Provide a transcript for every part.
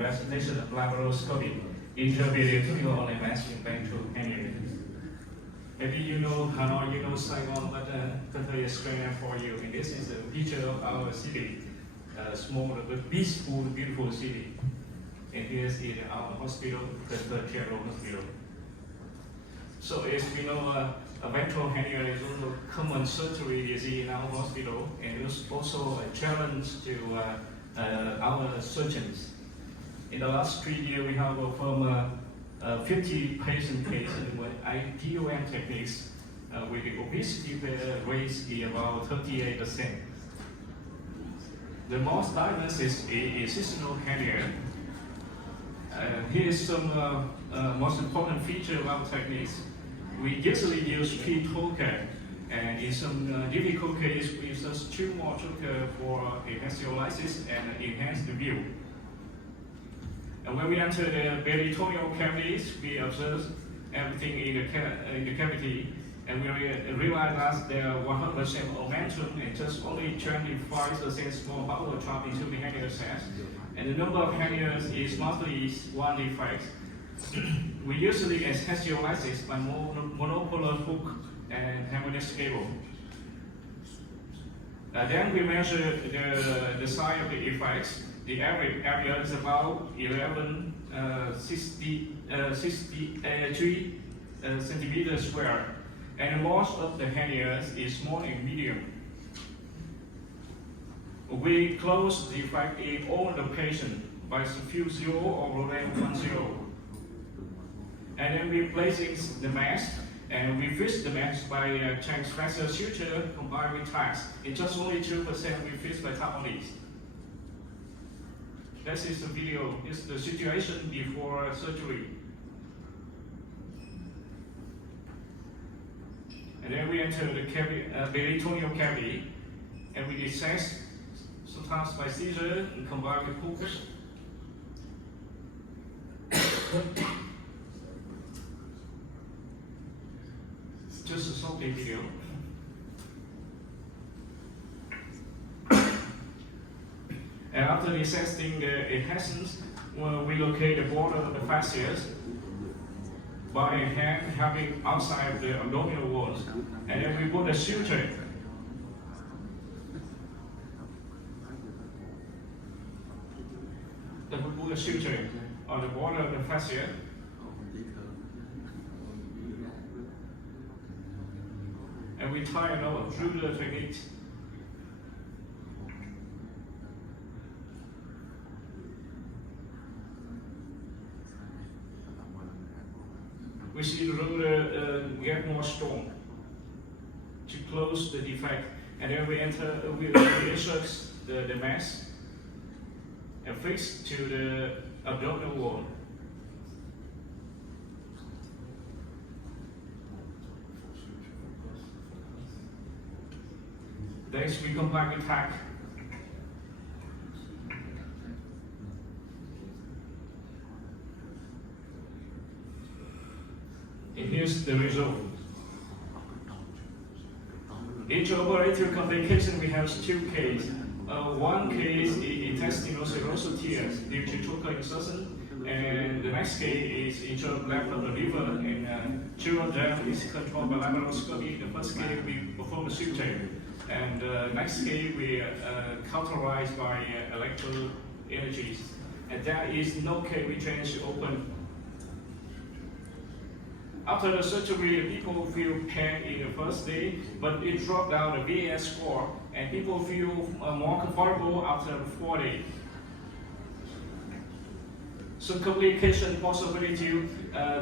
presentation of laparoscopy, interperitoneal only mass in ventral hernia. Maybe you know Hanoi, you know Saigon, but Can Tho explain for you. And this is a picture of our city, small but peaceful, beautiful city. And here's in our hospital, Can Tho General Hospital. So as we know, a ventral hernia is also a common surgery disease in our hospital, and it's also a challenge to our surgeons. In the last 3 years, we have performed 50 patient cases with IPOM techniques with the obesity rate is about 38%. The most diagnosed is incisional hernia. Here is some most important feature of our techniques. We usually use P-trocar, and in some difficult case, we use tumor trocar for hemolysis and enhance the view. And when we enter the peritoneal cavities, we observe everything in the cavity, and we realize that there are 100% momentum and just only 25% small bowel trap into the hernia cells. And the number of hernias is mostly one defect. We usually assess hemolysis by monopolar hook and harmonious cable. Then we measure the size of the effects. The average area is about 1163 centimeters square, and most of the hernias is small and medium. We close the effect in all the patient by suffuse 0 or rollate 10. And then we placing the mask, and we fix the mask by transfersal suture combined with tags. In just only 2% we fix by tap only. This is the video. It's the situation before surgery. And then we enter the peritoneal cavity, and we dissect sometimes by seizure and combine with hooks. Just a short video. And after dissecting the intestines, we locate the border of the fascias by hand having outside the abdominal walls, and then we put a suture. Then we put a suture on the border of the fascia. And we tie it over through the technique. We see the roller get more strong to close the defect, and then we insert the mask and fix to the abdominal wall. Next, we come back with tack. And here's the result. Intraoperative complication, we have 2 cases. One case is intestinal cirrhosis tears due to trocar insertion, and the next case is intraoperative of the liver, and 2 of them is controlled by laparoscopy. The first case we perform a suture, and next case we cauterized by electrical energies. And there is no case we change open. After the surgery, people feel pain in the first day, but it dropped down the VAS score, and people feel more comfortable after 4 days. So complication possibility,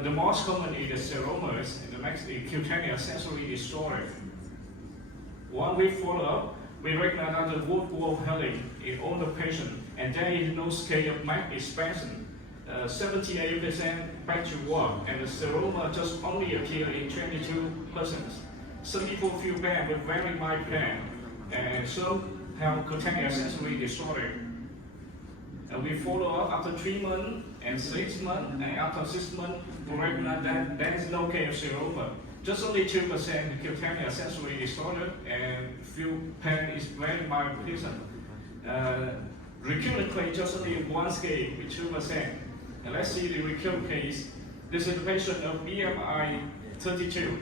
the most common is the seromas, and the next is cutaneous sensory disorder. 1 week follow-up, we recognize the wound wall healing in all the patients, and there is no scale of MAC expansion. 78% back to work, and the seroma just only appear in 22%. Some people feel bad with very mild pain, and some have cutaneous sensory disorder. And we follow up after 3 months and 6 months, and after 6 months, we recognize that there is no case of seroma. Just only 2% cutaneous sensory disorder, and feel pain is very mild pleasant. recurrent case just only one scale with 2%. And let's see the recurrent case. This is a patient of BMI 32.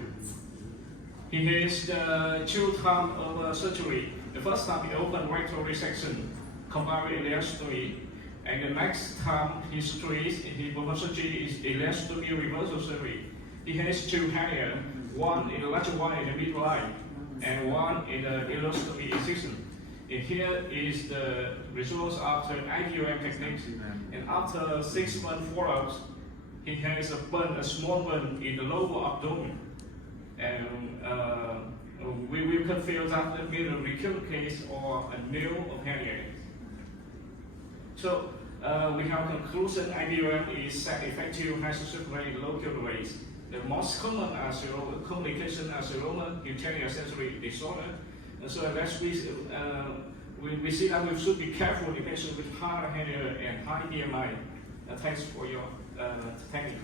He has the 2 times of surgery. The first time he opened rectal resection, combined with ileostomy, and the next time his surgery is ileostomy reversal surgery. He has 2 hernia, one in the lateral one in the midline, and one in the ileostomy incision. And here is the results after IPOM technique. And after 6 months follow-up, he has a small burn in the lower abdomen. And we will confirm that it means a recurrent case or a new hernia. So we have conclusion IPOM is safe, effective, high circulating local rates. The most common are complication are seroma cutaneous sensory disorder. And so that's we see that we should be careful in patients with high hernia and high BMI. Thanks for your technique.